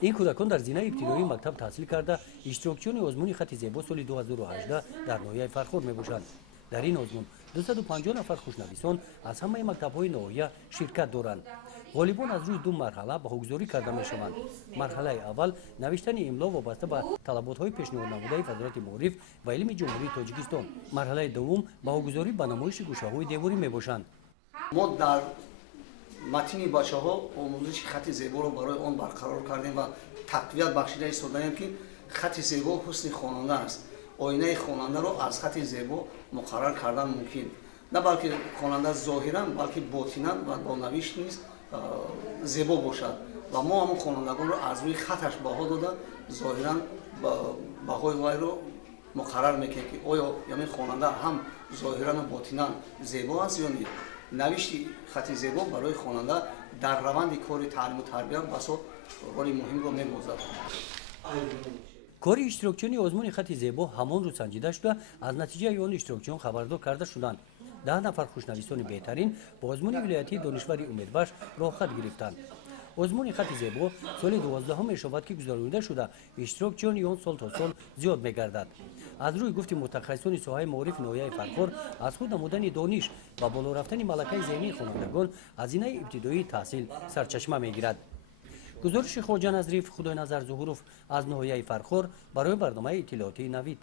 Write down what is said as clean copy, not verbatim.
این کودکان در زینه ابتدایی مکتب تحصیل کرده اشتراکچیان آزمون خط زیبا سال 2018 در ناحیه فرخور میباشند. در این آزمون 250 نفر خوشنویسان از همه مکتب‌های ناحیه شرکت دارند. غالبان از روی دو مرحله به‌گذاری کرده میشوند. مرحله اول نوشتن املا وابسته به طلبات‌های پیشنهاد نموده وزارت معارف و علم جمهوری تاجیکستان. مرحله دوم به‌گذاری به نمایش گوشه‌های دیواری میباشند. ما در متن بچه‌ها آموزش خط زیبا رو برای آن برقرار کردیم و تقویت بخشیده ایستادیم که خط زیبا حسن خواننده است. آینه خواننده رو از خط زیبا مقرر کردن ممکن نه بلکه خواننده ظاهرا بلکه باطنا و با نوشت نیز زیبا باشد و ما هم خوانندگان رو از روی خطش بها داده ظاهرا بهای وی رو مقرر میکنیم که آیا یعنی خواننده هم ظاهرا و باطنا زیبا است یا نه. نوشت خط زیبا برای خواننده در روند کار تعلیم و تربیت بسیار رول مهم رو می‌بازد. کار اشتراکچیان آزمون خط زیبا همان روز سنجیده شده از نتیجه آن اشتراکچیان خبردار کرده شدند. 10 نفر خوشنویسان بهترین با آزمون ولایتی دانشوری امیدبخش راه خط گرفتند. آزمون خط زیبا سال 12 می شود که گزارنده شده. اشتراکچیان آن سال تا سال زیاد می‌گردد. از روی گفت متخصصان ساحه معارف ناحیه فرخور از خود نمودن دانش و بالا رفتن ملکه ذهنی خوانندگان از زینه ابتدایی تحصیل سرچشمه می‌گیرد. گزارش خواجه نظریف خدای نظر ظهوروف از ناحیه فرخور برای برنامه اطلاعاتی نوید.